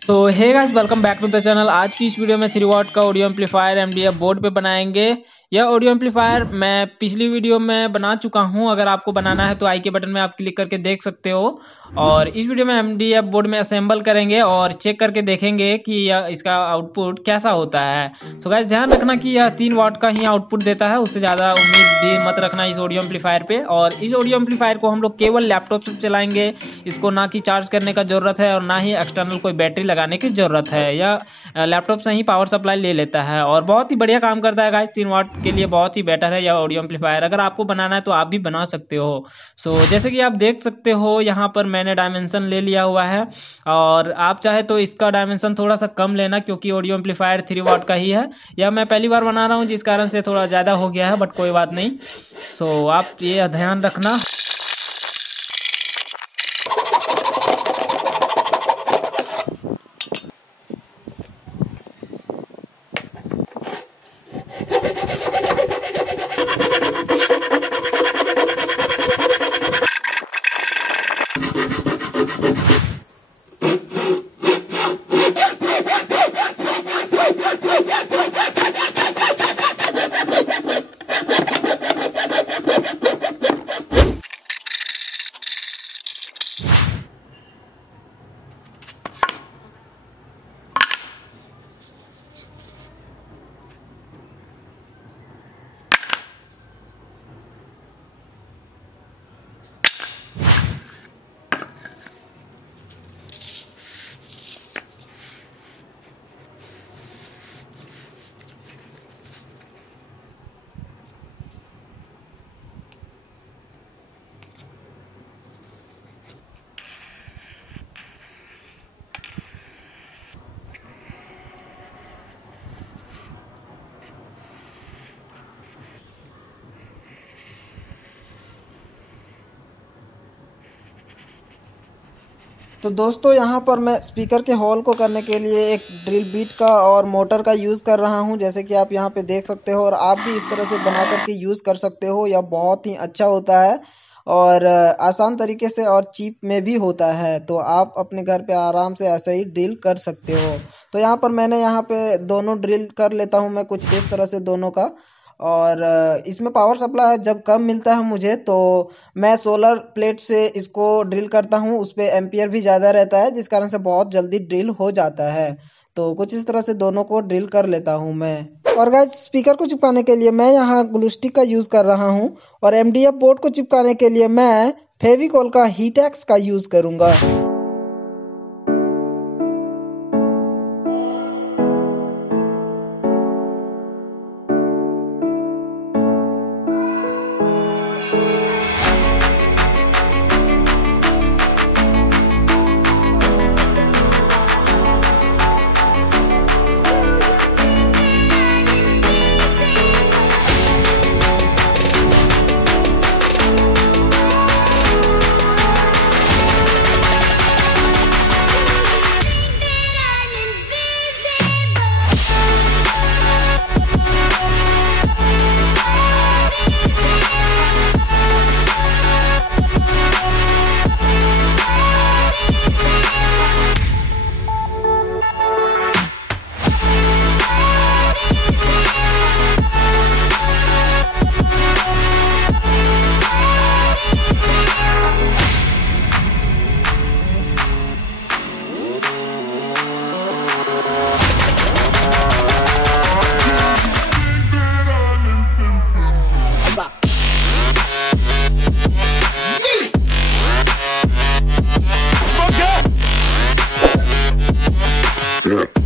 So hey guys, welcome back to the channel. आज की इस वीडियो में 3 वाट का ऑडियो एम्पलीफायर MDF बोर्ड पे बनाएंगे। यह ऑडियो एम्पलीफायर मैं पिछली वीडियो में बना चुका हूं। अगर आपको बनाना है तो आई के बटन में आप क्लिक करके देख सकते हो। और इस वीडियो में MDF बोर्ड में असेंबल करेंगे और चेक करके देखेंगे कि इसका आउटपुट कैसा होता है। सो गाइस, ध्यान रखना कि यह 3 वाट का ही आउटपुट देता है, उससे ज़्यादा उम्मीद भी मत रखना इस ऑडियो एम्पलीफायर पे। और इस ऑडियो एम्पलीफायर को हम लोग केवल लैपटॉप से चलाएंगे। इसको ना कि चार्ज करने का जरूरत है और ना ही एक्सटर्नल कोई बैटरी लगाने की जरूरत है। यह लैपटॉप से ही पावर सप्लाई ले लेता है और बहुत ही बढ़िया काम करता है गाइस। 3 वाट के लिए बहुत ही बेटर है यह ऑडियो एम्पलीफायर। अगर आपको बनाना है तो आप भी बना सकते हो। जैसे कि आप देख सकते हो, यहाँ पर मैंने डायमेंशन ले लिया हुआ है। और आप चाहे तो इसका डायमेंशन थोड़ा सा कम लेना, क्योंकि ऑडियो एम्पलीफायर 3 वाट का ही है। यह मैं पहली बार बना रहा हूँ, जिस कारण से थोड़ा ज़्यादा हो गया है, बट कोई बात नहीं। आप ये ध्यान रखना। तो दोस्तों, यहाँ पर मैं स्पीकर के होल को करने के लिए एक ड्रिल बीट का और मोटर का यूज़ कर रहा हूँ, जैसे कि आप यहाँ पे देख सकते हो। और आप भी इस तरह से बना करके यूज़ कर सकते हो। यह बहुत ही अच्छा होता है और आसान तरीके से और चीप में भी होता है। तो आप अपने घर पे आराम से ऐसे ही ड्रिल कर सकते हो। तो यहाँ पर मैंने यहाँ पे दोनों ड्रिल कर लेता हूँ मैं कुछ इस तरह से दोनों का। और इसमें पावर सप्लाई जब कम मिलता है मुझे, तो मैं सोलर प्लेट से इसको ड्रिल करता हूँ। उस पर एम्पियर भी ज़्यादा रहता है, जिस कारण से बहुत जल्दी ड्रिल हो जाता है। तो कुछ इस तरह से दोनों को ड्रिल कर लेता हूँ मैं। और गाइस, स्पीकर को चिपकाने के लिए मैं यहाँ ग्लू स्टिक का यूज़ कर रहा हूँ। और MDF बोर्ड को चिपकाने के लिए मैं फेविकोल का हीटैक्स का यूज़ करूँगा। Yeah.